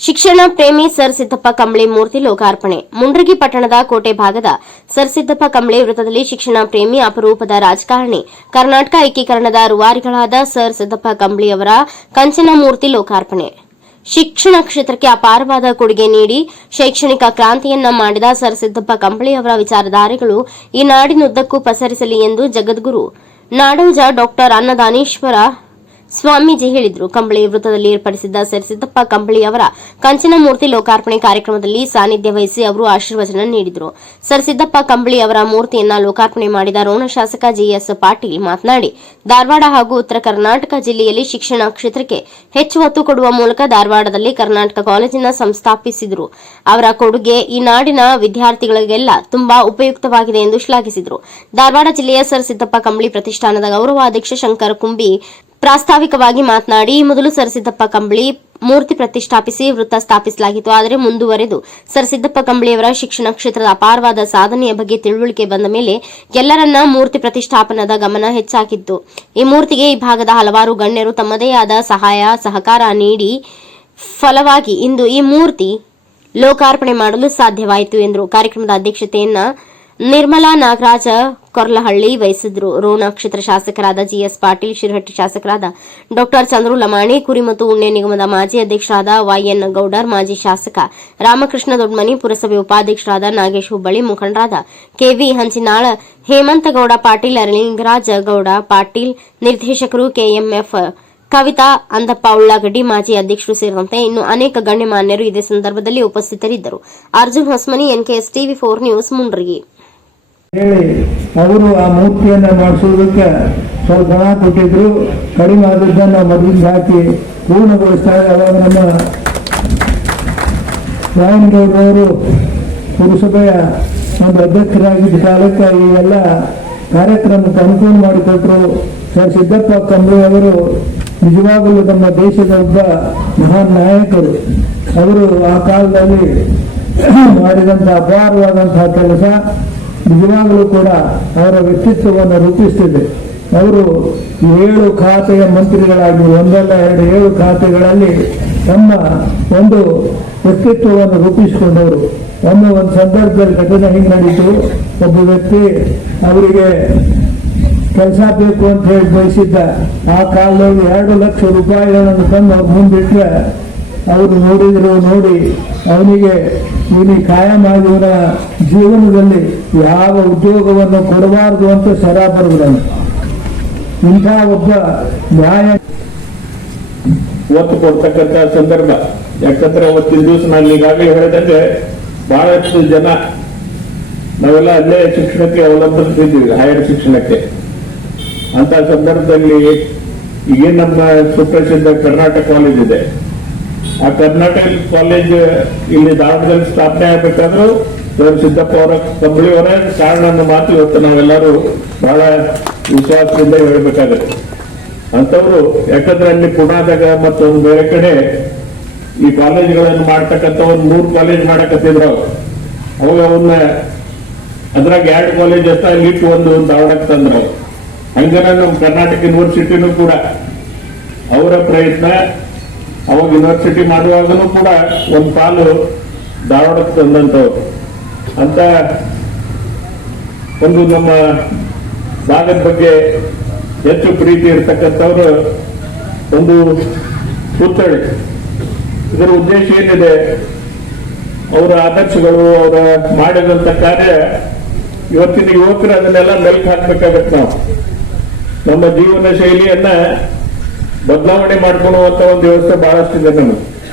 ಶಿಕ್ಷಣ ಪ್ರೇಮಿ ಸರ್ ಸಿದ್ದಪ್ಪ ಕಂಬಳಿ ಮೂರ್ತಿ ಲೋಕಾರ್ಪಣೆ. ಮುಂಡ್ರಗಿ ಪಟ್ಟಣದ ಕೋಟೆ ಭಾಗದ ಸರ್ ಸಿದ್ದಪ್ಪ ಕಂಬಳಿ ವೃತ್ತದಲ್ಲಿ ಶಿಕ್ಷಣ ಪ್ರೇಮಿ ಅಪರೂಪದ ರಾಜಕಾರಣಿ. ಕರ್ನಾಟಕ ಏಕೀಕರಣದ ರೂವಾರಿಗಳಾದ ಸರ್ ಸಿದ್ದಪ್ಪ ಕಂಬಳಿ ಅವರ ಕಂಚನ ಮೂರ್ತಿ ಲೋಕಾರ್ಪಣೆ. ಶಿಕ್ಷಣ ಕ್ಷೇತ್ರಕ್ಕೆ ಅಪಾರವಾದ ಕೊಡುಗೆ ನೀಡಿ ಶೈಕ್ಷಣಿಕ ಕ್ರಾಂತಿಯನ್ನ ಮಾಡಿದ ಸರ್ ಸಿದ್ದಪ್ಪ ಕಂಬಳಿ ಅವರ ವಿಚಾರಧಾರೆಗಳು ಈ ನಾಡಿನುದ್ದಕ್ಕೂ ಪಸರಿಸಲಿ ಎಂದು ಜಗದ್ಗುರು. ನಾಡೋಜ ಡಾಕ್ಟರ್ ಅನ್ನದಾನೀಶ್ವರ ಸ್ವಾಮೀಜಿ ಹೇಳಿದರು. ಕಂಬಳಿ ವೃತ್ತದಲ್ಲಿ ಏರ್ಪಡಿಸಿದ್ದ ಸರಿಸಿದ್ದಪ್ಪ ಕಂಬಳಿ ಅವರ ಕಂಚಿನ ಮೂರ್ತಿ ಲೋಕಾರ್ಪಣೆ ಕಾರ್ಯಕ್ರಮದಲ್ಲಿ ಸಾನ್ನಿಧ್ಯ ವಹಿಸಿ ಅವರು ಆಶೀರ್ವಚನ ನೀಡಿದರು. ಸರಿಸಿದ್ದಪ್ಪ ಕಂಬಳಿ ಅವರ ಮೂರ್ತಿಯನ್ನ ಲೋಕಾರ್ಪಣೆ ಮಾಡಿದ ರೋಣ ಶಾಸಕ ಜಿಎಸ್ ಪಾಟೀಲ್ ಮಾತನಾಡಿ, ಧಾರವಾಡ ಹಾಗೂ ಉತ್ತರ ಕರ್ನಾಟಕ ಜಿಲ್ಲೆಯಲ್ಲಿ ಶಿಕ್ಷಣ ಕ್ಷೇತ್ರಕ್ಕೆ ಹೆಚ್ಚು ಒತ್ತು ಕೊಡುವ ಮೂಲಕ ಧಾರವಾಡದಲ್ಲಿ ಕರ್ನಾಟಕ ಕಾಲೇಜಿನ ಸಂಸ್ಥಾಪಿಸಿದರು. ಅವರ ಕೊಡುಗೆ ಈ ನಾಡಿನ ವಿದ್ಯಾರ್ಥಿಗಳಿಗೆಲ್ಲ ತುಂಬಾ ಉಪಯುಕ್ತವಾಗಿದೆ ಎಂದು ಶ್ಲಾಘಿಸಿದರು. ಧಾರವಾಡ ಜಿಲ್ಲೆಯ ಸರ್ ಸಿದ್ದಪ್ಪ ಕಂಬಳಿ ಪ್ರತಿಷ್ಠಾನದ ಗೌರವಾಧ್ಯಕ್ಷ ಶಂಕರ ಕುಂಬಿ ಪ್ರಾಸ್ತಾವಿಕವಾಗಿ ಮಾತನಾಡಿ, ಮೊದಲು ಸರಸಿದ್ದಪ್ಪ ಕಂಬಳಿ ಮೂರ್ತಿ ಪ್ರತಿಷ್ಠಾಪಿಸಿ ವೃತ್ತ ಸ್ಥಾಪಿಸಲಾಗಿತ್ತು. ಆದರೆ ಮುಂದುವರೆದು ಸರಸಿದ್ದಪ್ಪ ಕಂಬಳಿಯವರ ಶಿಕ್ಷಣ ಕ್ಷೇತ್ರದ ಅಪಾರವಾದ ಸಾಧನೆಯ ಬಗ್ಗೆ ತಿಳುವಳಿಕೆ ಬಂದ ಮೇಲೆ ಎಲ್ಲರನ್ನ ಮೂರ್ತಿ ಪ್ರತಿಷ್ಠಾಪನದ ಗಮನ ಹೆಚ್ಚಾಗಿತ್ತು ಈ ಮೂರ್ತಿಗೆ ಈ ಭಾಗದ ಹಲವಾರು ಗಣ್ಯರು ತಮ್ಮದೇ ಆದ ಸಹಾಯ, ಸಹಕಾರ ನೀಡಿ ಫಲವಾಗಿ ಇಂದು ಈ ಮೂರ್ತಿ ಲೋಕಾರ್ಪಣೆ ಮಾಡಲು ಸಾಧ್ಯವಾಯಿತು ಎಂದರು. ಕಾರ್ಯಕ್ರಮದ ಅಧ್ಯಕ್ಷತೆಯನ್ನ ನಿರ್ಮಲಾ ನಾಗರಾಜ ಕೊರ್ಲಹಳ್ಳಿ ವಹಿಸಿದ್ರು. ರೋಣ ಕ್ಷೇತ್ರ ಶಾಸಕರಾದ ಜಿಎಸ್ ಪಾಟೀಲ್, ಶಿರಹಟ್ಟಿ ಶಾಸಕರಾದ ಡಾಕ್ಟರ್ ಚಂದ್ರು ಲಮಾಣಿ ಕುರಿ ಮತ್ತು ಉಣ್ಣೆ ನಿಗಮದ ಮಾಜಿ ಅಧ್ಯಕ್ಷರಾದ ವೈಎನ್ ಗೌಡರ್, ಮಾಜಿ ಶಾಸಕ ರಾಮಕೃಷ್ಣ ದೊಡ್ಮನಿ, ಪುರಸಭೆ ಉಪಾಧ್ಯಕ್ಷರಾದ ನಾಗೇಶ್ ಹುಬ್ಬಳ್ಳಿ, ಮುಖಂಡರಾದ ಕೆವಿ ಹಂಚಿನಾಳ ಹೇಮಂತಗೌಡ ಪಾಟೀಲ್ ಅರಲಿಂಗರಾಜ ಗೌಡ, ಪಾಟೀಲ್ ನಿರ್ದೇಶಕರು ಕೆಎಂಎಫ್ ಕವಿತಾ ಅಂದಪ್ಪ, ಉಳ್ಳಾಗಡ್ಡಿ ಮಾಜಿ ಅಧ್ಯಕ್ಷರು ಸೇರಿದಂತೆ ಇನ್ನು ಅನೇಕ ಗಣ್ಯಮಾನ್ಯರು ಇದೇ ಸಂದರ್ಭದಲ್ಲಿ ಉಪಸ್ಥಿತರಿದ್ದರು. Arjun Hosmani NKS TV, four news, Mundaragi. ಹೇಳಿ ಅವರು ಆ ಮೂರ್ತಿಯನ್ನ ಮಾಡಿಸೋದಕ್ಕೆ ಸ್ವಲ್ಪ ಹಣ ಕೊಟ್ಟಿದ್ರು. ಕಡಿಮೆ ಆದದ್ದನ್ನು ಮೊದಲಿಂದ ಹಾಕಿ ಪೂರ್ಣಗೊಳಿಸ್ತಾ ಅವಾಗ ನಮ್ಮ ನಾರಾಯಣಗೌಡರವರು ಪುರಸಭೆಯ ಒಂದು ಅಧ್ಯಕ್ಷರಾಗಿದ್ದ ಕಾಲಕ್ಕೆ ಈ ಎಲ್ಲ ಕಾರ್ಯಕ್ರಮಕ್ಕೆ ಅನುಕೂಲ ಮಾಡಿಕೊಟ್ರು. ಸರ್ ಸಿದ್ದಪ್ಪ ಕಂಬಳಿ ಅವರು ನಿಜವಾಗಲೂ ನಮ್ಮ ದೇಶದ ಒಬ್ಬ ಮಹಾನ್ ನಾಯಕರು. ಅವರು ಆ ಕಾಲದಲ್ಲಿ ಮಾಡಿದಂತಹ ಅಪಾರವಾದಂತಹ ಕೆಲಸ. ನಿಜವಾಗಲೂ ಕೂಡ ಅವರ ವ್ಯಕ್ತಿತ್ವವನ್ನು ರೂಪಿಸ್ತಿದೆ. ಅವರು ಏಳು ಖಾತೆಯ ಮಂತ್ರಿಗಳಾಗಿ, ಒಂದಲ್ಲ ಎರಡು ಏಳು ಖಾತೆಗಳಲ್ಲಿ ತಮ್ಮ ಒಂದು ವ್ಯಕ್ತಿತ್ವವನ್ನು ರೂಪಿಸಿಕೊಂಡವರು. ಒಮ್ಮೆ ಒಂದು ಸಂದರ್ಭದಲ್ಲಿ ಘಟನೆ ಹಿಂಗೆ ನಡೀತು? ಒಬ್ಬ ವ್ಯಕ್ತಿ ಅವರಿಗೆ ಕೆಲಸ ಬೇಕು ಅಂತ ಹೇಳಿ ಬಯಸಿದ್ದ, ಆ ಕಾಲದಲ್ಲಿ ಎರಡು ಲಕ್ಷ ರೂಪಾಯಿಗಳನ್ನು ತಂದು ಅವ್ರ ಮುಂದಿಟ್ರೆ ಅವರು ನೋಡಿದ್ರು ನೋಡಿ. ಅವನಿಗೆ ಇಲ್ಲಿ ಕಾಯಂ ಆಗಿ ಜೀವನದಲ್ಲಿ ಯಾವ ಉದ್ಯೋಗವನ್ನು ಕೊಡಬಾರದು ಅಂತ ಸರ ಬರುವುದನ್ನು ಇಂಥ ಒಬ್ಬ ನ್ಯಾಯ ಒತ್ತು ಕೊಡ್ತಕ್ಕಂತ ಸಂದರ್ಭ. ಯಾಕಂದ್ರೆ ಅವತ್ತಿನ ದಿವಸ ನಾನು ಈಗಾಗಲೇ ಹೇಳಿದಂಗೆ ಬಹಳಷ್ಟು ಜನ ನಾವೆಲ್ಲ ಅಲ್ಲೇ ಶಿಕ್ಷಣಕ್ಕೆ ಅವಲಂಬಿಸಿದ್ದೀವಿ ಹೈಯರ್ ಶಿಕ್ಷಣಕ್ಕೆ. ಅಂತ ಸಂದರ್ಭದಲ್ಲಿ ಈಗೇನು ನಮ್ಮ ಸುಪ್ರಸಿದ್ಧ ಕರ್ನಾಟಕ ಕಾಲೇಜ್ ಇದೆ. ಆ ಕರ್ನಾಟಕ ಕಾಲೇಜ್ ಇಲ್ಲಿ ಧಾರವಾಡದಲ್ಲಿ ಸ್ಥಾಪನೆ ಆಗ್ಬೇಕಾದ್ರೂ ಸಿದ್ದಪ್ಪ ಅವರ ಕಂಬಳಿಯವರ ಕಾರಣ ಮಾತು ಇವತ್ತು ನಾವೆಲ್ಲರೂ ಬಹಳ ವಿಶ್ವಾಸದಿಂದ ಹೇಳ್ಬೇಕಾಗತ್ತೆ ಅಂತವ್ರು ಯಾಕಂದ್ರೆ ಅಲ್ಲಿ ಪುಣಾದಾಗ ಮತ್ತು ಒಂದು ಬೇರೆ ಕಡೆ ಈ ಕಾಲೇಜ್ಗಳನ್ನು ಮಾಡ್ತಕ್ಕಂಥ ಒಂದು ಮೂರು ಕಾಲೇಜ್ ಮಾಡಕತ್ತಿದ್ರು ಅವ್ರು. ಅವಾಗ ಅವನ್ನ ಅದ್ರಾಗ ಎರಡು ಕಾಲೇಜ್ ಅಂತ ಅಲ್ಲಿ ಇಟ್ಟು ಒಂದು ಧಾರವಾಡಕ್ಕೆ ತಂದ್ರು. ಹಂಗನ ನಮ್ಮ ಕರ್ನಾಟಕ ಯೂನಿವರ್ಸಿಟಿನೂ ಕೂಡ ಅವರ ಪ್ರಯತ್ನ ಅವಾಗ ಯೂನಿವರ್ಸಿಟಿ ಮಾಡುವಾಗಲೂ ಕೂಡ ಒಂದು ಪಾಲು ಧಾರವಾಡಕ್ಕೆ ತಂದಂಥವ್ರು ಅಂತ ಒಂದು ನಮ್ಮ ಭಾಗದ ಬಗ್ಗೆ ಹೆಚ್ಚು ಪ್ರೀತಿ ಇರ್ತಕ್ಕಂಥವ್ರು ಒಂದು ಪುತ್ಥಳಿ ಇದರ ಉದ್ದೇಶ ಏನಿದೆ? ಅವರ ಆದರ್ಶಗಳು, ಅವರ ಮಾಡಿದಂತ ಕಾರ್ಯ ಇವತ್ತಿನ ಯುವಕರು ಅದನ್ನೆಲ್ಲ ಮೆಲ್ಕ್ ಹಾಕ್ಬೇಕಾಗತ್ತೆ ನಾವು. ನಮ್ಮ ಜೀವನ ಶೈಲಿಯನ್ನ ಬದಲಾವಣೆ ಮಾಡ್ಕೊಳ್ಳುವಂತ ಒಂದು ವ್ಯವಸ್ಥೆ ಬಹಳಷ್ಟಿದೆ ನಮಗೆ